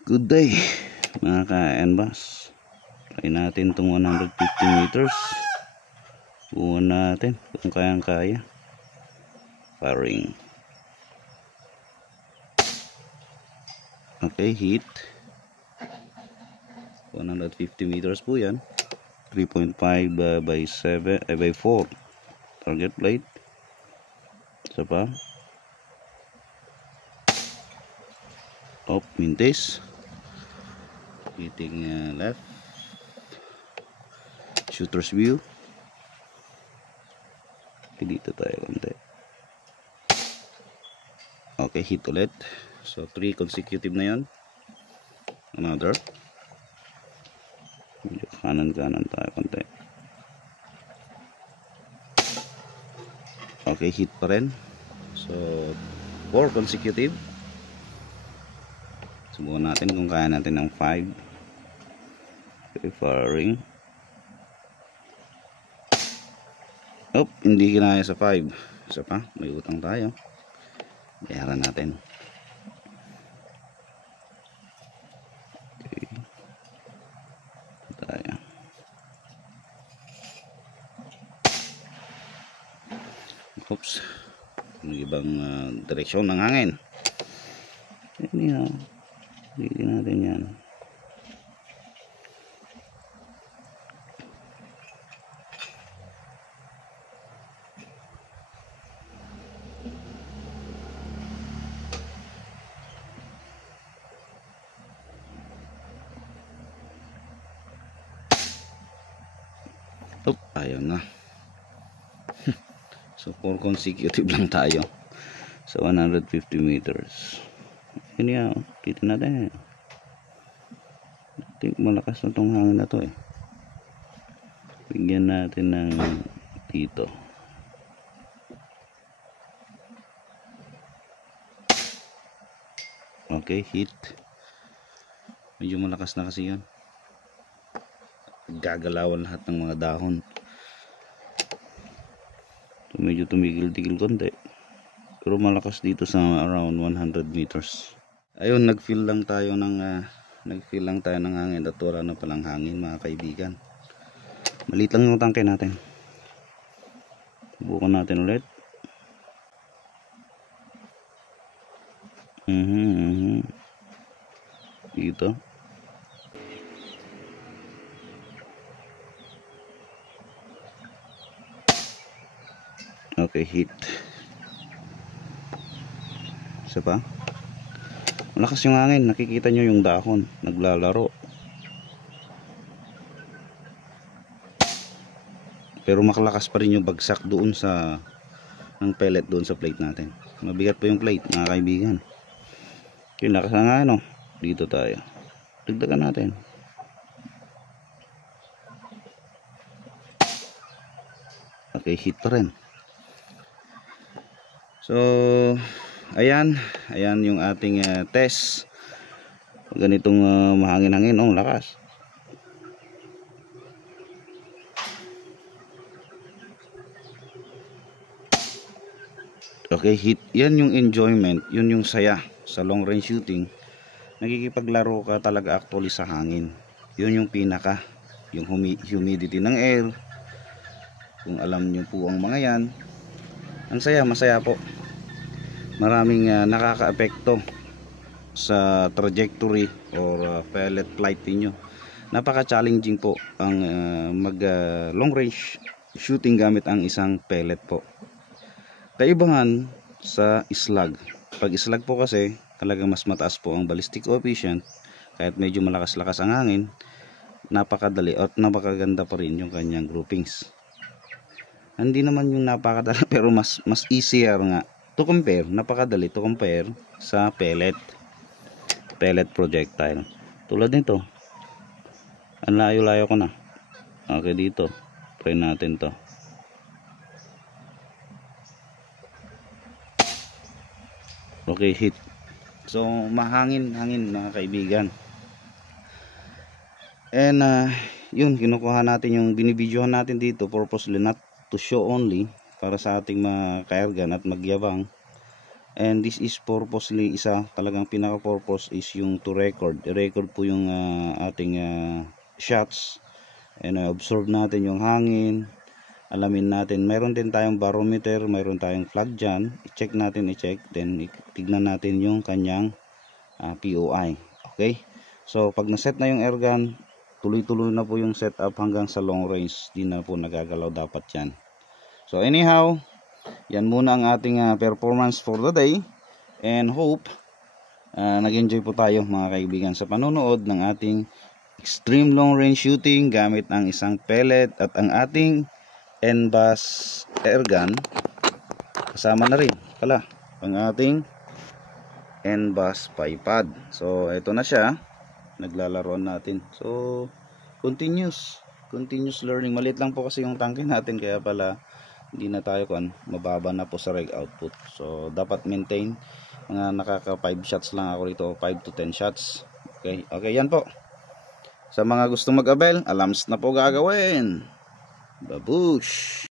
Good day mga ka-NBAS. Try natin itong 150 meters. Buwan natin kung kayang-kaya. Firing. Okay, hit. 150 meters po yan. 3.5 by 7 by 4 target plate. Isa pa. Up, mintis. Hitting left. Shooter's view. Dito tayo konti. Okay, hit ulit. So 3 consecutive na yan. Another. Medyo kanan-kanan tayo konti. Okay, hit pa rin. So 4 consecutive. Subukan natin kung kaya natin ng 5. Okay, firing. Oh, hindi kinaya sa 5. Isa pa, may utang tayo. Bayaran natin. Okay. Tayo. Oops. May ibang direksyon ng hangin. Anyhow, hindi natin yan. Oh, ayaw na. So 4 consecutive lang tayo sa 150 meters. Anyhow, kita natin. I think malakas na tong hangin na to eh. Bigyan natin ng dito. Okay, hit. Medyo malakas na kasi yan. Gagalawan lahat ng mga dahon. So, medyo tumigil-tigil konti. Pero malakas dito sa around 100 meters. Ayun, nag-feel lang tayo ng hangin at wala na palang hangin mga kaibigan. Maliit lang yung tangke natin. Subukan natin ulit. Dito. Okay, hit. Isa pa. Malakas yung hangin. Nakikita nyo yung dahon. Naglalaro. Pero makalakas pa rin yung bagsak doon sa ng pellet doon sa plate natin. Mabigat pa yung plate mga kaibigan. Yung lakas na nga ano. Dito tayo. Dagdagan natin. Okay, hit pa rin. So ayan yung ating test. Ganitong mahangin-hangin, lakas. Okay, hit. Yan yung enjoyment, yun yung saya sa long range shooting. Nakikipaglaro ka talaga actually sa hangin. Yun yung pinaka, yung humidity ng air. Kung alam nyo po ang mga yan, ang saya, masaya po. Maraming nakaka-apekto sa trajectory or pellet flight niyo. Napaka-challenging po ang mag long range shooting gamit ang isang pellet po. Kaibahan sa slug. Pag slug po kasi, talagang mas mataas po ang ballistic coefficient. Kahit medyo malakas-lakas ang hangin, napakadali at napakaganda pa rin yung kanyang groupings. Hindi naman yung napakadali pero mas easier nga to compare, napakadali to compare sa pellet projectile. Tulad nito, ang layo-layo ko na. Okay, dito try natin to. Okay, hit. So mahangin mga kaibigan. And yun, kinukuha natin yung binibidyohan natin dito purposely not to show only, para sa ating mga kaergan at magyabang And this is purposely, isa talagang pinaka purpose is yung to record. I-record po yung ating shots, and observe natin yung hangin, alamin natin. Mayroon din tayong barometer, mayroon tayong flag dyan, i-check natin, then tignan natin yung kanyang POI. Okay, so pag naset na yung airgun, tuloy-tuloy na po yung setup hanggang sa long range, di na po nagagalaw dapat yan. So anyhow, yan muna ang ating performance for the day, and hope nag-enjoy po tayo mga kaibigan sa panonood ng ating extreme long range shooting gamit ang isang pellet at ang ating NBAS airgun. Kasama na rin pala ang ating NBAS bipod. So ito na siya, naglalaroan natin. So continuous learning. Maliit lang po kasi yung tangke natin, kaya pala hindi na tayo mababa na po sa reg output. So dapat maintain, mga nakaka 5 shots lang ako rito, 5 to 10 shots. Okay, yan po. Sa mga gustong mag-avail, alams na po gagawin. Babush!